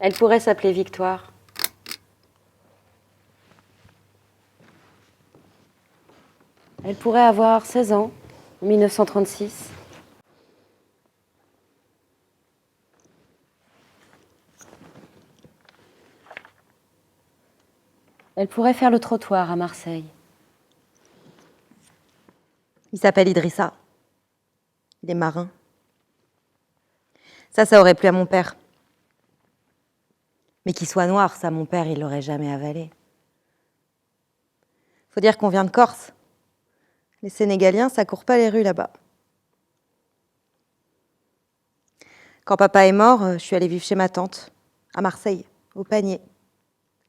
Elle pourrait s'appeler Victoire. Elle pourrait avoir 16 ans, en 1936. Elle pourrait faire le trottoir à Marseille. Il s'appelle Idrissa. Il est marin. Ça aurait plu à mon père. Mais qu'il soit noir, ça, mon père, il l'aurait jamais avalé. Faut dire qu'on vient de Corse. Les Sénégaliens, ça court pas les rues là-bas. Quand papa est mort, je suis allée vivre chez ma tante, à Marseille, au Panier.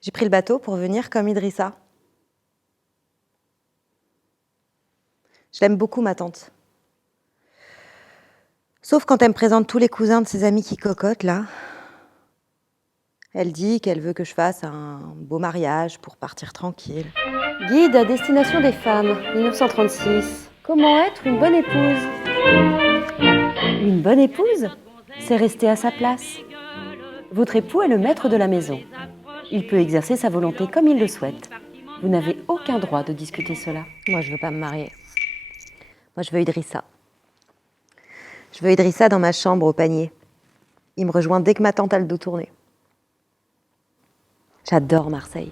J'ai pris le bateau pour venir comme Idrissa. Je l'aime beaucoup, ma tante. Sauf quand elle me présente tous les cousins de ses amis qui cocotent, là. Elle dit qu'elle veut que je fasse un beau mariage pour partir tranquille. Guide à destination des femmes, 1936. Comment être une bonne épouse? Une bonne épouse, c'est rester à sa place. Votre époux est le maître de la maison. Il peut exercer sa volonté comme il le souhaite. Vous n'avez aucun droit de discuter cela. Moi, je veux pas me marier. Moi, je veux Idrissa. Je veux Idrissa dans ma chambre au Panier. Il me rejoint dès que ma tante a le dos tourné. J'adore Marseille.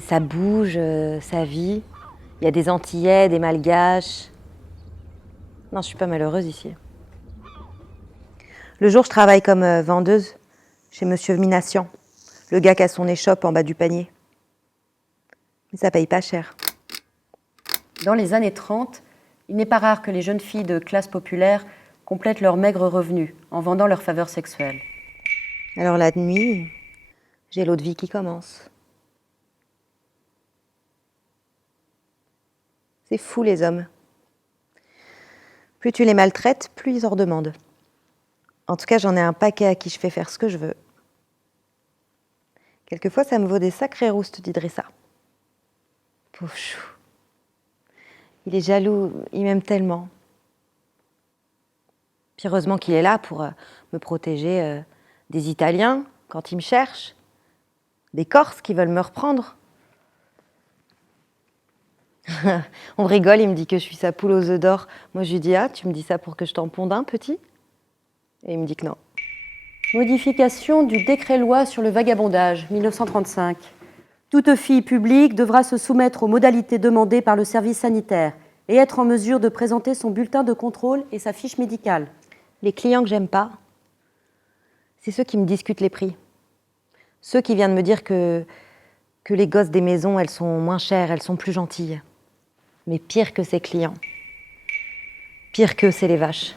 Ça bouge, ça vit. Il y a des Antillais, des Malgaches. Non, je suis pas malheureuse ici. Le jour, je travaille comme vendeuse chez Monsieur Minassian, le gars qui a son échoppe en bas du panier. Mais ça paye pas cher. Dans les années 30, il n'est pas rare que les jeunes filles de classe populaire complètent leurs maigres revenus en vendant leurs faveurs sexuelles. Alors la nuit, j'ai l'autre vie qui commence. C'est fou les hommes. Plus tu les maltraites, plus ils en redemandent. En tout cas, j'en ai un paquet à qui je fais faire ce que je veux. Quelquefois, ça me vaut des sacrés roustes d'Idrissa. Pauvre chou. Il est jaloux, il m'aime tellement. Puis heureusement qu'il est là pour me protéger des Italiens quand ils me cherchent, des Corses qui veulent me reprendre. On rigole, il me dit que je suis sa poule aux œufs d'or. Moi, je lui dis « Ah, tu me dis ça pour que je t'en ponde un, petit ?» Et il me dit que non. Modification du décret-loi sur le vagabondage, 1935. Toute fille publique devra se soumettre aux modalités demandées par le service sanitaire et être en mesure de présenter son bulletin de contrôle et sa fiche médicale. Les clients que j'aime pas, c'est ceux qui me discutent les prix. Ceux qui viennent me dire que les gosses des maisons, elles sont moins chères, elles sont plus gentilles. Mais pire que ces clients. Pire qu'eux, c'est les vaches.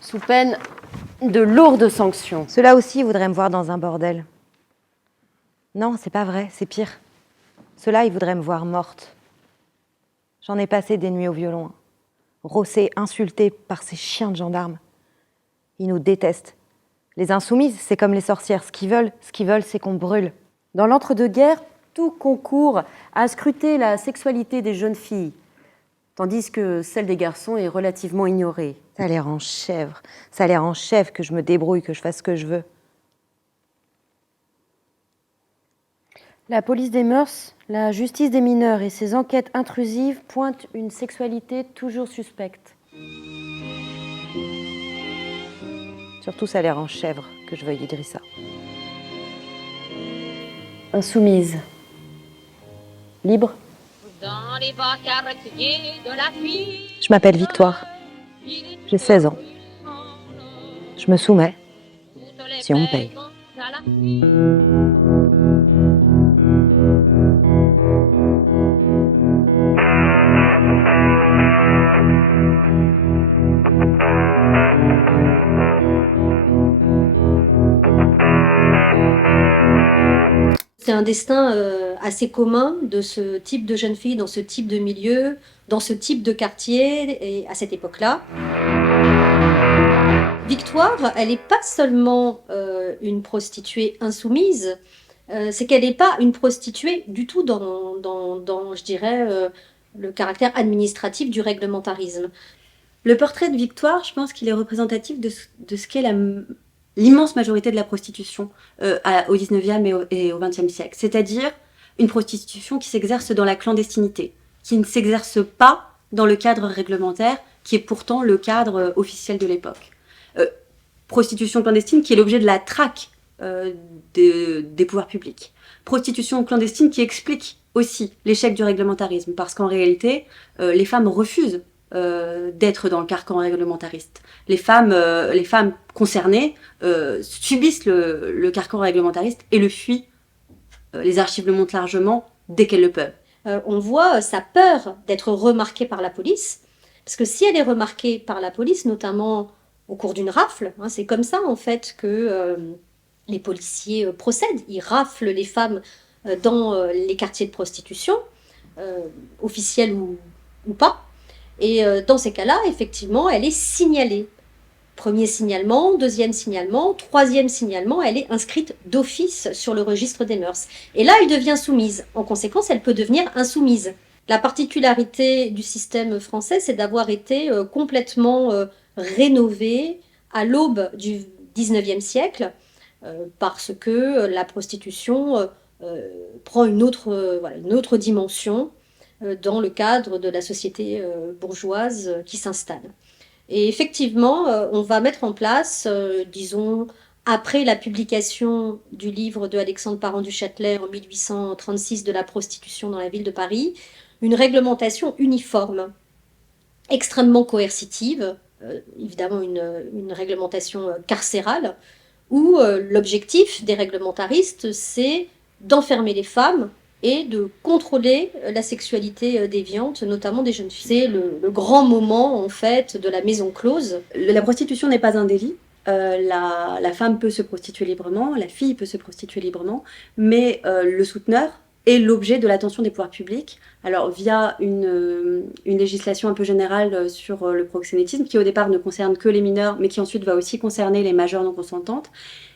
Sous peine de lourdes sanctions. Ceux-là aussi voudraient me voir dans un bordel. Non, c'est pas vrai, c'est pire. Ceux-là, ils voudraient me voir morte. J'en ai passé des nuits au violon. Rossée, insultée par ces chiens de gendarmes. Ils nous détestent. Les insoumises, c'est comme les sorcières. Ce qu'ils veulent, c'est qu'on brûle. Dans l'entre-deux-guerres, tout concourt à scruter la sexualité des jeunes filles, tandis que celle des garçons est relativement ignorée. Ça a l'air en chèvre. Ça a l'air en chèvre que je me débrouille, que je fasse ce que je veux. La police des mœurs, la justice des mineurs et ses enquêtes intrusives pointent une sexualité toujours suspecte. Surtout, ça a l'air en chèvre que je veuille Idrissa. Insoumise. Libre. Dans les bas quartiers de la ville, Je m'appelle Victoire. J'ai 16 ans. Je me soumets, si on me paye. C'est un destin assez commun de ce type de jeune fille, dans ce type de milieu, dans ce type de quartier, et à cette époque-là. Victoire, elle n'est pas seulement une prostituée insoumise, c'est qu'elle n'est pas une prostituée du tout dans je dirais, le caractère administratif du réglementarisme. Le portrait de Victoire, je pense qu'il est représentatif de ce qu'est l'immense majorité de la prostitution au 19e et au 20e siècle. C'est-à-dire une prostitution qui s'exerce dans la clandestinité, qui ne s'exerce pas dans le cadre réglementaire, qui est pourtant le cadre officiel de l'époque. Prostitution clandestine qui est l'objet de la traque des pouvoirs publics. Prostitution clandestine qui explique aussi l'échec du réglementarisme, parce qu'en réalité, les femmes refusent d'être dans le carcan réglementariste. Les femmes concernées subissent le carcan réglementariste et le fuient. Les archives le montrent largement dès qu'elles le peuvent. On voit sa peur d'être remarquée par la police, parce que si elle est remarquée par la police, notamment au cours d'une rafle, hein, c'est comme ça en fait que les policiers procèdent. Ils raflent les femmes dans les quartiers de prostitution, officiels ou pas. Et dans ces cas-là, effectivement, elle est signalée. Premier signalement, deuxième signalement, troisième signalement, elle est inscrite d'office sur le registre des mœurs. Et là, elle devient soumise. En conséquence, elle peut devenir insoumise. La particularité du système français, c'est d'avoir été complètement rénové à l'aube du 19e siècle, parce que la prostitution prend une autre dimension dans le cadre de la société bourgeoise qui s'installe. Et effectivement, on va mettre en place, disons, après la publication du livre de Alexandre Parent du Châtelet en 1836 de la prostitution dans la ville de Paris, une réglementation uniforme, extrêmement coercitive, évidemment une réglementation carcérale, où l'objectif des réglementaristes, c'est d'enfermer les femmes et de contrôler la sexualité déviante, notamment des jeunes filles. C'est le grand moment, en fait, de la maison close. La prostitution n'est pas un délit. La femme peut se prostituer librement, la fille peut se prostituer librement, mais le souteneur est l'objet de l'attention des pouvoirs publics, alors via une législation un peu générale sur le proxénétisme, qui au départ ne concerne que les mineurs, mais qui ensuite va aussi concerner les majeures non consentantes.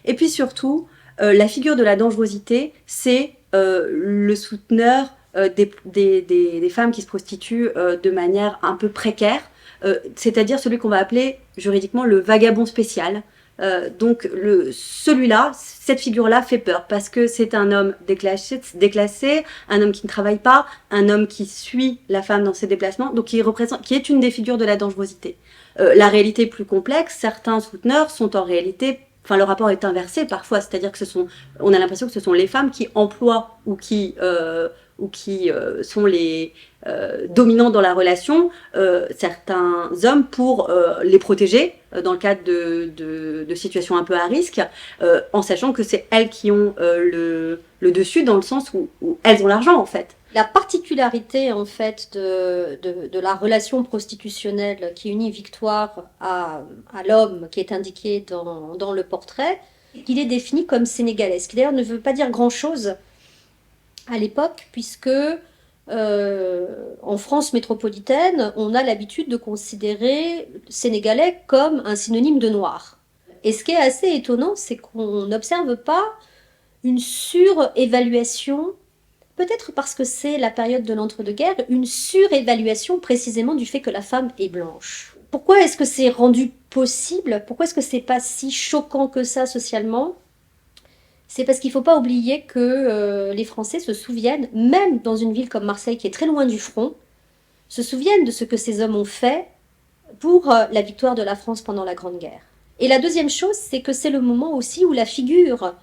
Et puis surtout, la figure de la dangerosité, c'est le souteneur des femmes qui se prostituent de manière un peu précaire, c'est-à-dire celui qu'on va appeler juridiquement le vagabond spécial. Donc celui-là, cette figure-là fait peur parce que c'est un homme déclassé, un homme qui ne travaille pas, un homme qui suit la femme dans ses déplacements, donc qui est une des figures de la dangerosité. La réalité est plus complexe, certains souteneurs sont en réalité, enfin le rapport est inversé parfois, c'est-à-dire que on a l'impression que ce sont les femmes qui emploient ou qui sont les dominants dans la relation, certains hommes pour les protéger dans le cadre de situations un peu à risque, en sachant que c'est elles qui ont le dessus dans le sens où elles ont l'argent en fait. La particularité en fait de la relation prostitutionnelle qui unit Victoire à l'homme qui est indiqué dans le portrait, qu'il est défini comme sénégalais, ce qui d'ailleurs ne veut pas dire grand-chose à l'époque, puisque en France métropolitaine, on a l'habitude de considérer sénégalais comme un synonyme de noir. Et ce qui est assez étonnant, c'est qu'on n'observe pas une surévaluation, peut-être parce que c'est la période de l'entre-deux-guerres, une surévaluation précisément du fait que la femme est blanche. Pourquoi est-ce que c'est rendu possible? Pourquoi est-ce que c'est pas si choquant que ça socialement? C'est parce qu'il ne faut pas oublier que les Français se souviennent, même dans une ville comme Marseille qui est très loin du front, se souviennent de ce que ces hommes ont fait pour la victoire de la France pendant la Grande Guerre. Et la deuxième chose, c'est que c'est le moment aussi où la figure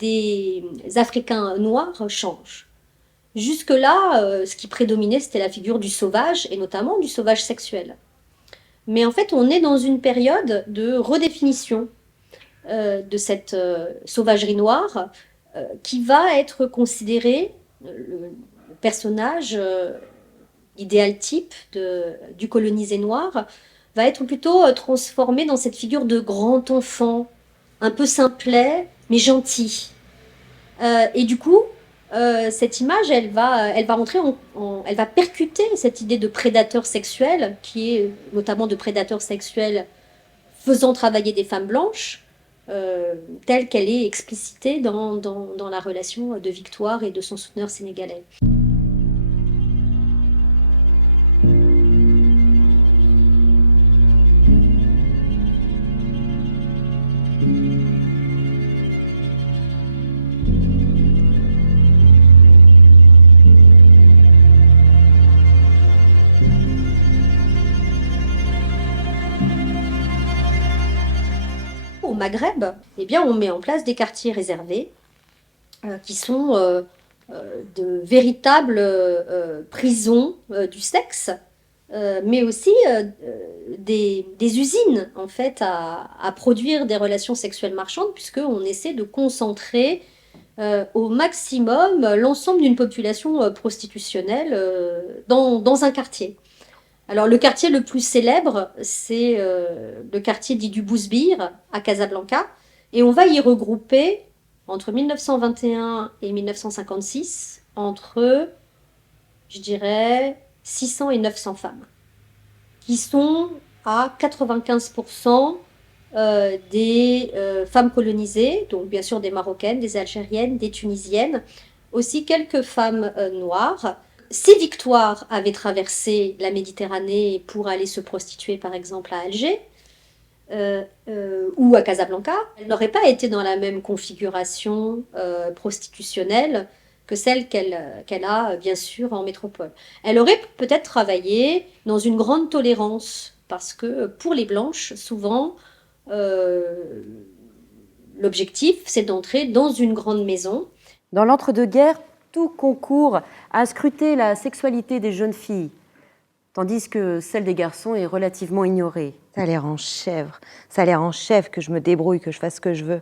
des Africains noirs change. Jusque-là, ce qui prédominait, c'était la figure du sauvage, et notamment du sauvage sexuel. Mais en fait, on est dans une période de redéfinition de cette sauvagerie noire qui va être considéré, le personnage idéal type du colonisé noir va être plutôt transformé dans cette figure de grand enfant, un peu simplet mais gentil. Et du coup, cette image, elle va rentrer elle va percuter cette idée de prédateur sexuel, qui est notamment de prédateur sexuel faisant travailler des femmes blanches, telle qu'elle est explicitée dans la relation de Victoire et de son souteneur sénégalais. au Maghreb, eh bien, on met en place des quartiers réservés qui sont de véritables prisons du sexe, mais aussi des usines en fait à produire des relations sexuelles marchandes, puisqu'on essaie de concentrer au maximum l'ensemble d'une population prostitutionnelle dans un quartier. Alors le quartier le plus célèbre, c'est le quartier dit du Bousbir à Casablanca, et on va y regrouper entre 1921 et 1956 entre, je dirais, 600 et 900 femmes, qui sont à 95% des femmes colonisées, donc bien sûr des Marocaines, des Algériennes, des Tunisiennes, aussi quelques femmes noires. Si Victoire avait traversé la Méditerranée pour aller se prostituer par exemple à Alger ou à Casablanca, elle n'aurait pas été dans la même configuration prostitutionnelle que celle qu'elle a bien sûr en métropole. Elle aurait peut-être travaillé dans une grande tolérance, parce que pour les blanches, souvent, l'objectif, c'est d'entrer dans une grande maison. Dans l'entre-deux-guerres, tout concourt à scruter la sexualité des jeunes filles, tandis que celle des garçons est relativement ignorée. Ça a l'air en chèvre. Ça a l'air en chèvre que je me débrouille, que je fasse ce que je veux.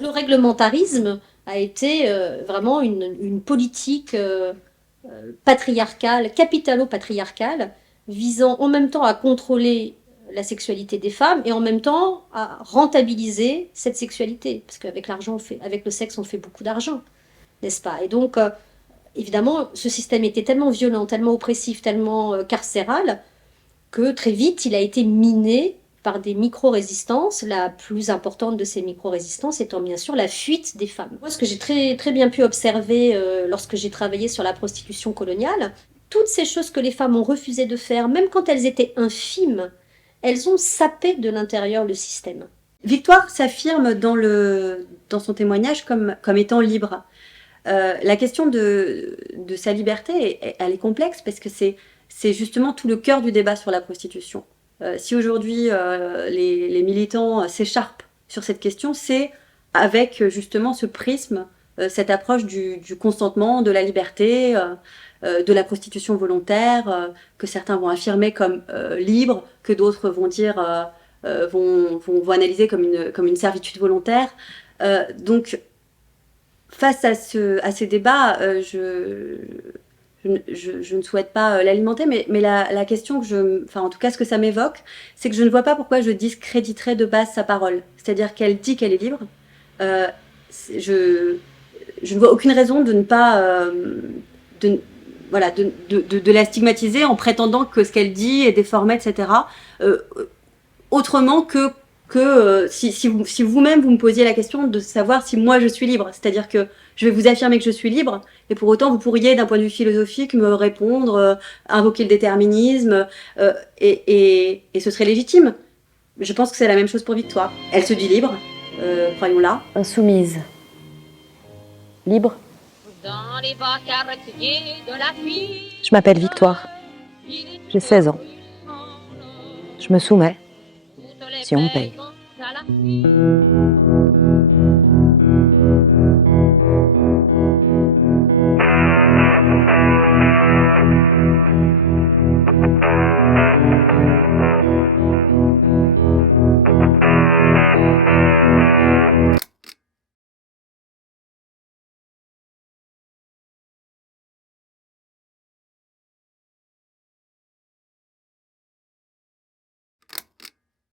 Le réglementarisme a été vraiment une politique patriarcale, capitalo-patriarcale, visant en même temps à contrôler la sexualité des femmes et en même temps à rentabiliser cette sexualité. Parce qu'avec l'argent, avec le sexe, on fait beaucoup d'argent, n'est-ce pas? Et donc, évidemment, ce système était tellement violent, tellement oppressif, tellement carcéral, que très vite, il a été miné par des micro-résistances, la plus importante de ces micro-résistances étant bien sûr la fuite des femmes. Moi, ce que j'ai très, très bien pu observer lorsque j'ai travaillé sur la prostitution coloniale, toutes ces choses que les femmes ont refusé de faire, même quand elles étaient infimes, elles ont sapé de l'intérieur le système. Victoire s'affirme dans son témoignage comme étant libre. La question de sa liberté, elle est complexe parce que c'est justement tout le cœur du débat sur la prostitution. Si aujourd'hui les militants s'écharpent sur cette question, c'est avec justement ce prisme, cette approche du consentement, de la liberté, de la prostitution volontaire, que certains vont affirmer comme libre, que d'autres vont dire vont analyser comme une servitude volontaire. Donc face à ces débats, je ne souhaite pas l'alimenter, mais la question en tout cas ce que ça m'évoque, c'est que je ne vois pas pourquoi je discréditerais de base sa parole. C'est-à-dire qu'elle dit qu'elle est libre. Je ne vois aucune raison de ne pas de la stigmatiser en prétendant que ce qu'elle dit est déformé, etc. Autrement que si vous-même vous me posiez la question de savoir si moi je suis libre, c'est-à-dire que je vais vous affirmer que je suis libre, et pour autant vous pourriez d'un point de vue philosophique me répondre, invoquer le déterminisme, et ce serait légitime. Je pense que c'est la même chose pour Victoire. Elle se dit libre, croyons-la. Insoumise. Libre. Dans les bas quartiers de la ville, Je m'appelle Victoire. J'ai 16 ans. Je me soumets. Si on me paye. à la